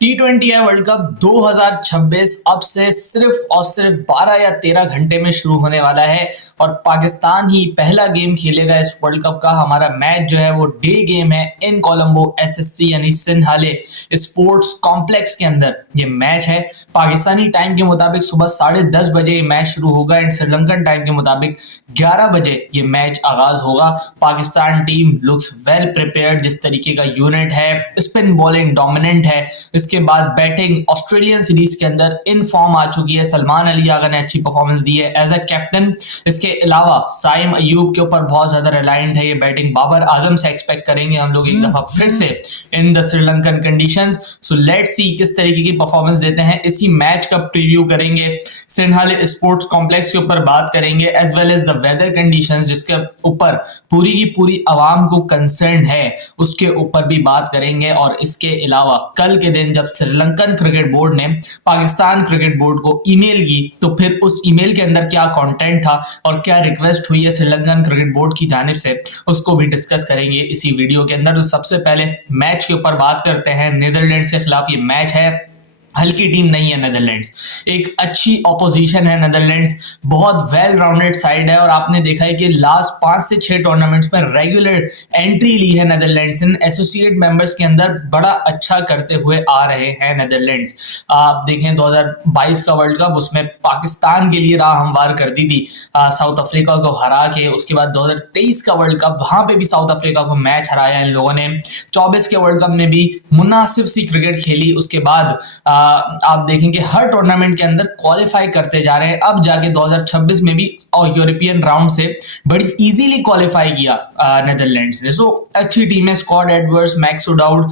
T20 world cup 2026 अब से सिर्फ और सिर्फ 12 या 13 घंटे में शुरू होने वाला है और पाकिस्तान ही पहला गेम खेलेगा इस वर्ल्ड कप का। हमारा मैच जो है वो डे गेम है इन कोलंबो एसएससी यानी सिंहाले स्पोर्ट्स कॉम्प्लेक्स के अंदर ये मैच है। पाकिस्तानी टाइम के मुताबिक सुबह 10:30 बजे ये मैच शुरू होगा एंड श्रीलंकन टाइम के मुताबिक 11 बजे ये मैच आगाज होगा। Pakistan team looks well prepared, जिस तरीके का यूनिट है, स्पिन बॉलिंग डोमिनेंट है। इसके बाद बैटिंग ऑस्ट्रेलियन सीरीज के अंदर इन फॉर्म आ चुकी है। सलमान अली आगा ने अच्छी परफॉर्मेंस दी है एज अ कैप्टन। इसके अलावा साइम अयूब के ऊपर बहुत ज्यादा रिलायंट है ये बैटिंग। बाबर आजम से एक्सपेक्ट करेंगे हम लोग एक दफा फिर से in the Sri Lankan conditions. So let's सी किस तरीके की परफॉर्मेंस देते हैं। इसी मैच का प्रीव्यू करेंगे, सिंहाले स्पोर्ट्स कॉम्प्लेक्स के ऊपर बात करेंगे as well as the weather conditions जिसके ऊपर पूरी की पूरी आवाम को कंसर्न है उसके ऊपर भी बात करेंगे। और इसके अलावा कल के दिन जब श्रीलंकन क्रिकेट बोर्ड ने पाकिस्तान क्रिकेट बोर्ड को ईमेल की तो फिर उस ईमेल के अंदर क्या कंटेंट था और क्या रिक्वेस्ट हुई है श्रीलंकन क्रिकेट बोर्ड की जानिब से, उसको भी डिस्कस करेंगे इसी वीडियो के अंदर। तो सबसे पहले मैच के ऊपर बात करते हैं। नीदरलैंड्स के खिलाफ ये मैच है। हल्की टीम नहीं है नीदरलैंड्स, एक अच्छी ऑपोजिशन है नीदरलैंड्स, बहुत वेल राउंडेड साइड है और आपने देखा है कि लास्ट 5 से 6 टूर्नामेंट्स में रेगुलर एंट्री ली है नीदरलैंड्स इन एसोसिएट मेंबर्स के अंदर बड़ा अच्छा करते हुए आ रहे हैं नीदरलैंड्स। आप देखें 2022 का वर्ल्ड कप उसमें पाकिस्तान के लिए राह हमवार कर दी थी साउथ अफ्रीका को हरा के। उसके बाद 2023 का वर्ल्ड कप वहां पे भी साउथ अफ्रीका को मैच हराया इन लोगों ने। 24 के वर्ल्ड कप में भी मुनासिब सी क्रिकेट खेली। उसके बाद आप देखेंगे हर टूर्नामेंट के अंदर क्वालिफाई करते जा रहे हैं। अब जाके 2026 में भी और यूरोपियन राउंड से बड़ी इजीली क्वालिफाई किया नीदरलैंड्स ने। सो अच्छी टीम है। स्कॉट एडवर्ड्स, मैक्स वुडाउड,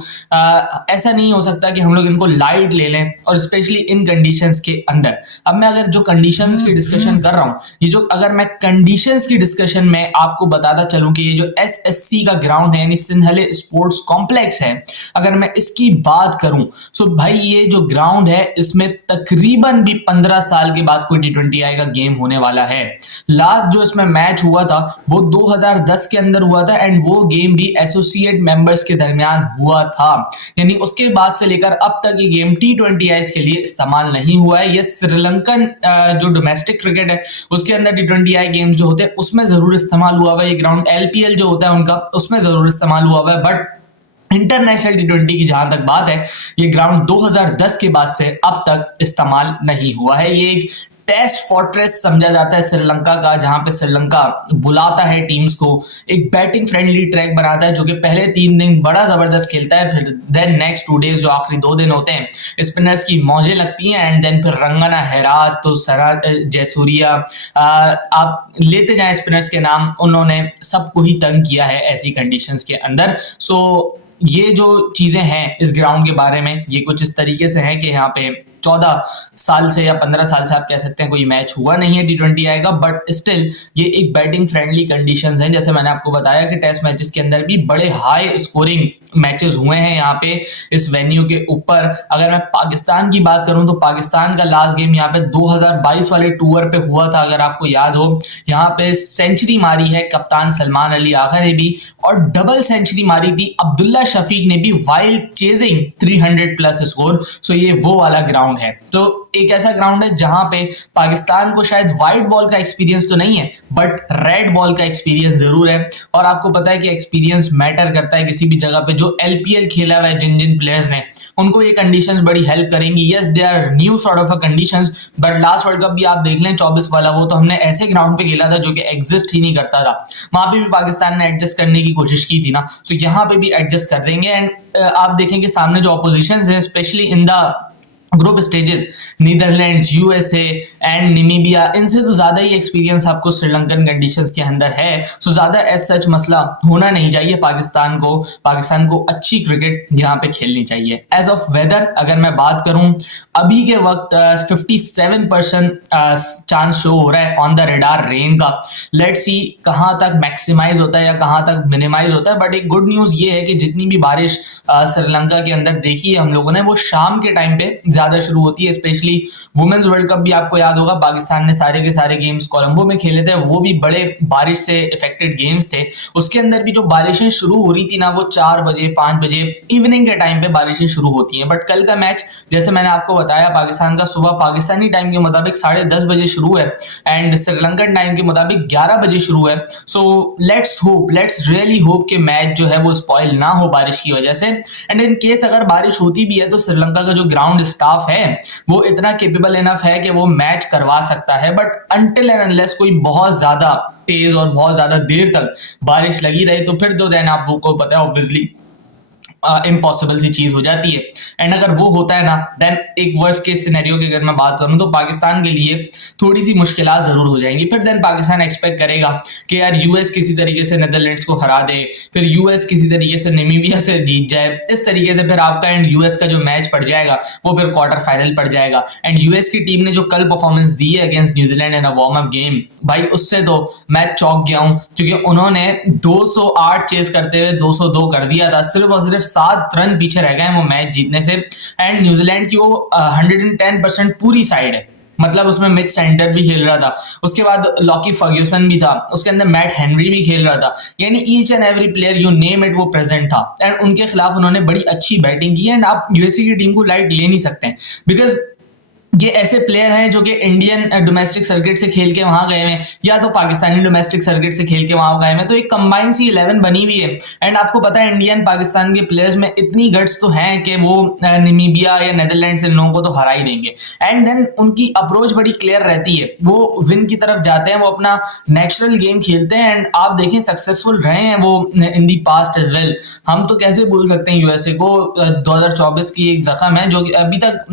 ऐसा नहीं हो सकता कि हम लोग इनको लाइट ले लें और स्पेशली इन कंडीशंस के अंदर। अब मैं अगर जो कंडीशंस की डिस्कशन कर रहा हूं, ये जो अगर मैं कंडीशंस की डिस्कशन में आपको बताता चलूं कि ये जो एसएससी का ग्राउंड है यानी सिंहले स्पोर्ट्स कॉम्प्लेक्स है, अगर मैं इसकी बात करूं सो भाई ये जो ग्राउंड है इसमें तकरीबन भी 15 साल के बाद कोई T20I का गेम होने वाला है। लास्ट जो इसमें मैच हुआ था वो 2010 के अंदर हुआ था एंड वो गेम भी एसोसिएट मेंबर्स के दरमियान हुआ था। यानी उसके बाद से लेकर अब तक ये गेम T20I के लिए इस्तेमाल नहीं हुआ है। ये श्रीलंकन जो डोमेस्टिक क्रिकेट है उसके अंदर T20I गेम्स जो होते हैं उसमें जरूर इस्तेमाल हुआ है। ये ग्राउंड LPL जो होता है उनका उसमें जरूर इस्तेमाल हुआ है, बट इंटरनेशनल T20 की जहां तक बात है ये ग्राउंड 2010 के बाद से अब तक इस्तेमाल नहीं हुआ है। ये एक टेस्ट फोर्ट्रेस समझा जाता है श्रीलंका का, जहां पे श्रीलंका बुलाता है टीम्स को, एक बैटिंग फ्रेंडली ट्रैक बनाता है जो कि पहले 3 दिन बड़ा जबरदस्त खेलता है, फिर देन नेक्स्ट 2 डेज जो आखिरी 2 दिन होते हैं स्पिनर्स की मौजें लगती हैं एंड देन फिर रंगना, हेरात, तो सरा, जयसूर्या, आप लेते जाएं स्पिनर्स के नाम, उन्होंने सबको ही तंग किया है ऐसी कंडीशंस के अंदर। सो ये जो चीजें हैं इस ग्राउंड के बारे में ये कुछ इस तरीके से है कि यहाँ पे 14 साल से या 15 साल से आप कह सकते हैं कोई मैच हुआ नहीं है T20I का, बट स्टिल ये एक बैटिंग फ्रेंडली कंडीशंस हैं। जैसे मैंने आपको बताया कि टेस्ट मैचेस के अंदर भी बड़े हाई स्कोरिंग मैचेस हुए हैं यहाँ पे इस वेन्यू के ऊपर। अगर मैं पाकिस्तान की बात करूं तो पाकिस्तान का लास्ट गेम यहाँ पे 2022 वाले टूर पे हुआ था, अगर आपको याद हो। यहाँ पे सेंचुरी मारी है कप्तान सलमान अली आगा ने भी और डबल सेंचुरी मारी थी अब्दुल्ला शफीक ने भी वाइल चेजिंग 300+ स्कोर। सो ये वो वाला ग्राउंड है। तो एक ऐसा ग्राउंड है जहां पे पाकिस्तान को शायद व्हाइट बॉल का एक्सपीरियंस तो नहीं है बट रेड बॉल का एक्सपीरियंस जरूर है। और आपको पता है कि एक्सपीरियंस मैटर करता है किसी भी जगह पे। जो LPL खेला हुआ है जिन जिन प्लेयर्स ने, उनको ये कंडीशंस बड़ी हेल्प करेंगी। Yes they are new sort of a conditions, but last world cup भी आप देख लें 24 वाला, वो तो हमने ऐसे ग्राउंड पे खेला था जो कि एग्जिस्ट ही नहीं करता था। वहां पे भी पाकिस्तान ने एडजस्ट करने की कोशिश की थी ना, सो यहाँ पे भी एडजस्ट कर देंगे। एंड आप देखेंगे सामने जो ऑपोजिशंस है specially in the group stages, Netherlands, USA and Namibia, इनसे तो ज्यादा ही एक्सपीरियंस आपको श्रीलंकन कंडीशंस के अंदर है। सो ज्यादा एज सच मसला होना नहीं चाहिए पाकिस्तान को अच्छी क्रिकेट यहाँ पे खेलनी चाहिए। एज ऑफ वेदर अगर मैं बात करूं अभी के वक्त 57% चांस शो हो रहा है ऑन द रेडार रेन का। लेट्स सी कहां तक मैक्सिमाइज होता है या कहां तक मिनिमाइज होता है, बट एक गुड न्यूज ये है कि जितनी भी बारिश श्रीलंका के अंदर देखी है हम लोगों ने वो शाम के टाइम पे ज़्यादा शुरू होती है, स्पेशली वुमेन्स वर्ल्ड कप भी आपको याद होगा पाकिस्तान ने सारे के सारे गेम्स कोलंबो में खेले थे, वो भी बड़े बारिश से इफेक्टेड गेम्स थे। उसके अंदर भी जो बारिशें शुरू हो रही थी ना, वो 4 बजे 5 बजे इवनिंग के टाइम पे बारिशें शुरू होती हैं। बट कल का मैच जैसे मैंने आपको बताया पाकिस्तान का सुबह पाकिस्तानी टाइम के मुताबिक 10:30 बजे शुरू है एंड श्रीलंकन टाइम के मुताबिक 11 बजे शुरू है। सो लेट्स रियली होप कि मैच जो है वो स्पॉइल ना हो बारिश की वजह से। एंड इन केस अगर बारिश होती भी है तो श्रीलंका का जो ग्राउंड स्टाफ है वो इतना केपेबल इनफ है कि वो मैच करवा सकता है। बट अनटिल एंड अनलेस कोई बहुत ज्यादा तेज और बहुत ज्यादा देर तक बारिश लगी रही तो फिर तो देन आपको पता है ऑब्वियसली इम्पॉसिबल सी चीज हो जाती है। एंड अगर वो होता है ना देन एक वर्स्ट केस सिनेरियो की अगर मैं बात करूं तो पाकिस्तान के लिए थोड़ी सी मुश्किलात जरूर हो जाएंगी। फिर देन पाकिस्तान एक्सपेक्ट करेगा कि यार यूएस किसी तरीके से नेदरलैंड्स को हरा दे, फिर यूएस किसी तरीके से नामीबिया से जीत जाए, इस तरीके से फिर आपका एंड यूएस का जो मैच पड़ जाएगा वो फिर क्वार्टर फाइनल पड़ जाएगा। एंड यूएस की टीम ने जो कल परफॉर्मेंस दी है against New Zealand in a warm up game, भाई उससे तो मैं चौंक गया हूं, क्योंकि उन्होंने 208 चेस करते हुए 202 कर दिया था, सिर्फ और सिर्फ 7 रन पीछे रह गए वो मैच जीतने से। एंड न्यूजीलैंड की वो 110% पूरी साइड है, मतलब उसमें मिच सेंटर भी खेल रहा था, उसके बाद लॉकी फर्ग्यूसन भी था, उसके अंदर मैट हेनरी भी खेल रहा था, यानी each and every player you name it वो प्रेजेंट था। एंड उनके खिलाफ उन्होंने बड़ी अच्छी बैटिंग की। एंड आप यूएसए की टीम को लाइट ले नहीं सकते बिकॉज ये ऐसे प्लेयर हैं जो कि इंडियन डोमेस्टिक सर्किट से खेल के वहां गए हैं या तो पाकिस्तानी डोमेस्टिक सर्किट से खेल के वहां गए हैं, तो एक कंबाइन सी 11 बनी हुई है। एंड आपको पता है इंडियन पाकिस्तान के प्लेयर्स में इतनी गट्स तो हैं कि वो नामीबिया या नेदरलैंड्स इन लोगों को तो हरा ही देंगे। एंड देन उनकी अप्रोच बड़ी क्लियर रहती है, वो विन की तरफ जाते हैं, वो अपना नेचुरल गेम खेलते हैं। एंड आप देखें सक्सेसफुल रहे हैं वो इन दी पास्ट एज वेल। हम तो कैसे भूल सकते हैं यूएसए को, 2024 की एक जख्म है जो कि अभी तक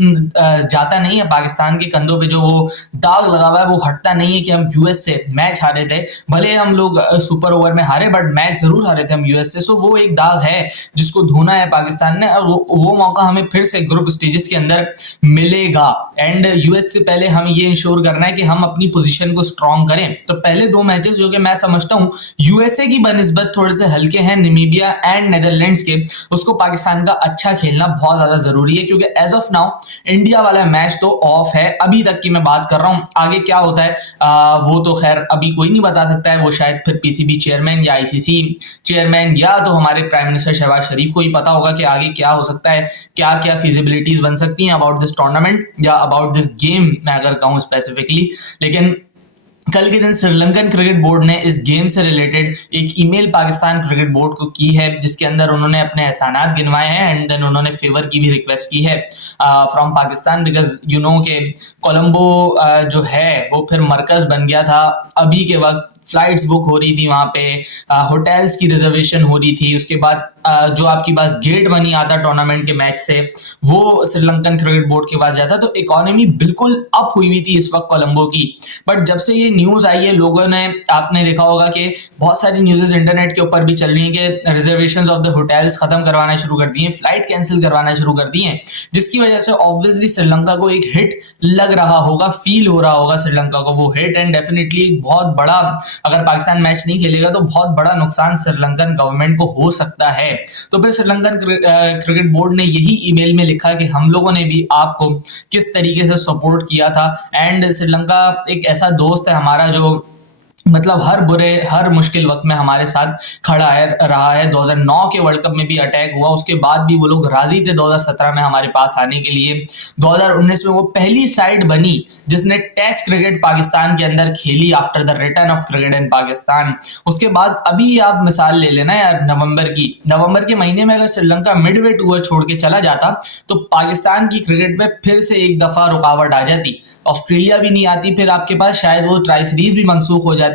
जाता नहीं है पाकिस्तान के कंधों पे, जो वो दाग लगा हुआ है वो हटता नहीं है कि हम यूएस से मैच हारे थे, भले हम लोग सुपर ओवर में हारे बट मैच जरूर हारे थे हम यूएस से। सो वो एक दाग है जिसको धोना है पाकिस्तान ने, और वो मौका हमें फिर से ग्रुप स्टेजेस के अंदर मिलेगा। एंड यूएस से पहले हमें ये इंश्योर करना है कि हम अपनी पोजीशन को स्ट्रॉन्ग करें। तो पहले 2 मैचेस जो कि मैं समझता हूं यूएसए की बनिस्बत थोड़े से हल्के हैं, नामीबिया एंड नेदरलैंड्स के, उसको पाकिस्तान का अच्छा खेलना बहुत ज्यादा जरूरी है, क्योंकि एज ऑफ नाउ इंडिया वाला मैच तो ऑफ है अभी तक की मैं बात कर रहा हूं। आगे क्या होता है वो तो खैर अभी कोई नहीं बता सकता है, वो शायद फिर पीसीबी चेयरमैन या आईसीसी चेयरमैन या तो हमारे प्राइम मिनिस्टर शहबाज शरीफ को ही पता होगा कि आगे क्या हो सकता है, क्या क्या फिजिबिलिटीज बन सकती हैं अबाउट दिस टूर्नामेंट या अबाउट दिस गेम मैं अगर कहूं स्पेसिफिकली। लेकिन कल के दिन श्रीलंकन क्रिकेट बोर्ड ने इस गेम से रिलेटेड एक ईमेल पाकिस्तान क्रिकेट बोर्ड को की है, जिसके अंदर उन्होंने अपने एहसानात गिनवाए हैं एंड देन उन्होंने फेवर की भी रिक्वेस्ट की है from Pakistan, because you know के कोलंबो जो है वो फिर मरकज बन गया था। अभी के वक्त फ्लाइट्स बुक हो रही थी वहाँ पे, होटल्स की रिजर्वेशन हो रही थी, उसके बाद जो आपके पास गेट मनी आता टूर्नामेंट के मैच से वो श्रीलंकन क्रिकेट बोर्ड के पास जाता, तो इकोनॉमी बिल्कुल अप हुई हुई थी इस वक्त कोलंबो की। बट जब से ये न्यूज़ आई है लोगों ने, आपने देखा होगा कि बहुत सारी न्यूज़ इंटरनेट के ऊपर भी चल रही हैं कि रिजर्वेशंस ऑफ द होटल्स खत्म करवाना शुरू कर दिए, फ्लाइट कैंसिल करवाना शुरू कर दिए, जिसकी वजह से ऑब्वियसली श्रीलंका को एक हिट लग रहा होगा, फील हो रहा होगा श्रीलंका को वो हिट। एंड डेफिनेटली बहुत बड़ा, अगर पाकिस्तान मैच नहीं खेलेगा तो बहुत बड़ा नुकसान श्रीलंकन गवर्नमेंट को हो सकता है। तो फिर श्रीलंकन क्रिकेट बोर्ड ने यही ईमेल में लिखा कि हम लोगों ने भी आपको किस तरीके से सपोर्ट किया था। एंड श्रीलंका एक ऐसा दोस्त है हमारा जो मतलब हर मुश्किल वक्त में हमारे साथ खड़ा है रहा है। 2009 के वर्ल्ड कप में भी अटैक हुआ, उसके बाद भी वो लोग राजी थे 2017 में हमारे पास आने के लिए। 2019 में वो पहली साइड बनी जिसने टेस्ट क्रिकेट पाकिस्तान के अंदर खेली after the return of cricket in Pakistan. उसके बाद अभी आप मिसाल ले लेना यार नवंबर के महीने में अगर श्रीलंका मिडवे टूर छोड़ के चला जाता तो पाकिस्तान की क्रिकेट में फिर से एक दफा रुकावट आ जाती, ऑस्ट्रेलिया भी नहीं आती, फिर आपके पास शायद वो ट्राई सीरीज भी मंसूख हो जाती।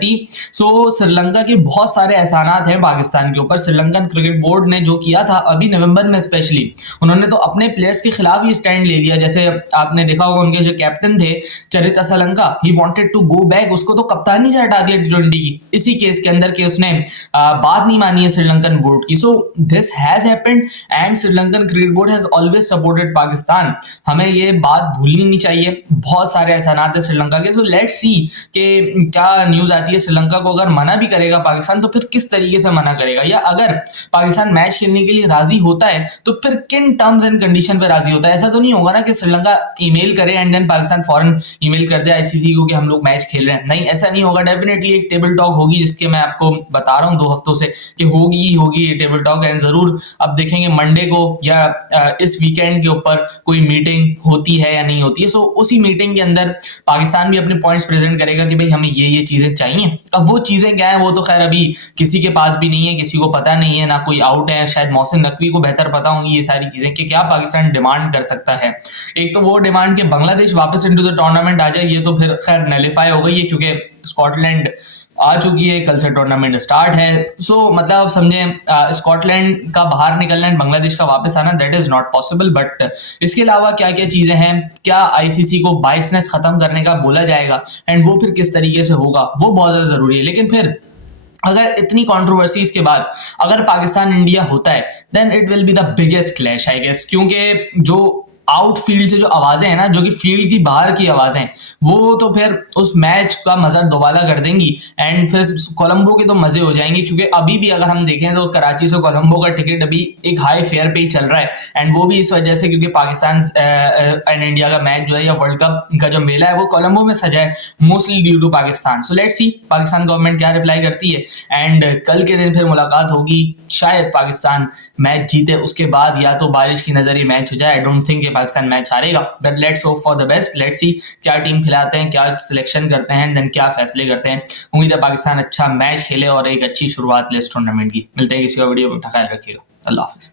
सो श्रीलंका के बहुत सारे एहसानात हैं पाकिस्तान के ऊपर। श्रीलंकन क्रिकेट बोर्ड ने जो किया था अभी नवंबर में स्पेशली, उन्होंने तो अपने प्लेयर्स के खिलाफ ही स्टैंड ले लिया। जैसे आपने देखा होगा उनके जो कैप्टन थे चरित असलंका, ही वांटेड टू गो बैक, उसको तो कप्तानी से हटा दिया T20 की इसी केस के अंदर कि उसने बात नहीं मानी है श्रीलंकन बोर्ड की। So this has happened and Sri Lankan cricket board has always supported Pakistan. हमें ये बात भूलनी नहीं चाहिए, बहुत सारे एहसानात है श्रीलंका के। सो लेट्स सी कि क्या न्यूज आती जाती है, श्रीलंका को अगर मना भी करेगा पाकिस्तान तो फिर किस तरीके से मना करेगा, या अगर पाकिस्तान मैच खेलने के लिए राजी होता है तो फिर किन टर्म्स एंड कंडीशन पे राजी होता है। ऐसा तो नहीं होगा ना कि श्रीलंका ईमेल करे एंड देन पाकिस्तान फौरन ईमेल कर दे आईसीसी को कि हम लोग मैच खेल रहे हैं। नहीं, ऐसा नहीं होगा। डेफिनेटली एक टेबल टॉक होगी, जिसके मैं आपको बता रहा हूँ 2 हफ्तों से कि होगी ही होगी ये टेबल टॉक। एंड जरूर अब देखेंगे मंडे को या इस वीकेंड के ऊपर कोई मीटिंग होती है या नहीं होती है। सो उसी मीटिंग के अंदर पाकिस्तान भी अपने पॉइंट्स प्रेजेंट करेगा कि भाई हमें ये चीजें चाहिए। अब वो चीजें क्या है वो तो खैर अभी किसी के पास भी नहीं है, किसी को पता नहीं है, ना कोई आउट है। शायद मोहसिन नकवी को बेहतर पता होंगी ये सारी चीजें कि क्या पाकिस्तान डिमांड कर सकता है। एक तो वो डिमांड कि बांग्लादेश वापस इनटू द टूर्नामेंट आ जाए, ये तो फिर खैर नलिफाई हो गई है क्योंकि स्कॉटलैंड आ चुकी है, कल से टूर्नामेंट स्टार्ट है। सो मतलब आप समझें स्कॉटलैंड का बाहर निकलना एंड बांग्लादेश का वापस आना, that is not possible. But इसके अलावा क्या क्या चीजें हैं, क्या आईसीसी को बाइसनेस खत्म करने का बोला जाएगा एंड वो फिर किस तरीके से होगा, वो बहुत ज्यादा जरूरी है। लेकिन फिर अगर इतनी कंट्रोवर्सीज के बाद अगर पाकिस्तान इंडिया होता है then it will be the biggest clash I guess, क्योंकि जो आउटफील्ड से जो आवाजें हैं ना, जो कि फील्ड की बाहर की आवाजें, वो तो फिर उस मैच का मजा दोबारा कर देंगी एंड फिर कोलंबो के तो मजे हो जाएंगे। क्योंकि अभी भी अगर हम देखें तो कराची से कोलंबो का टिकट अभी एक हाई फेयर पे ही चल रहा है एंड वो भी इस वजह से क्योंकि पाकिस्तान एंड इंडिया का मैच जो है या वर्ल्ड कप का जो मेला है वो कोलंबो में सजा है, mostly due to Pakistan. So let's see Pakistan government क्या रिप्लाई करती है एंड कल के दिन फिर मुलाकात होगी। शायद पाकिस्तान मैच जीते, उसके बाद या तो बारिश की नजर ही मैच हो जाए। I don't think Pakistan match हारेगा, but let's hope for the best. Let's see क्या टीम खिलाते हैं, क्या सिलेक्शन करते हैं, देन क्या फैसले करते हैं। उम्मीद है पाकिस्तान अच्छा मैच खेले और एक अच्छी शुरुआत ले इस टूर्नामेंट की। मिलते हैं किसी और वीडियो में, ख्याल रखिएगा। अल्लाह हाफिज।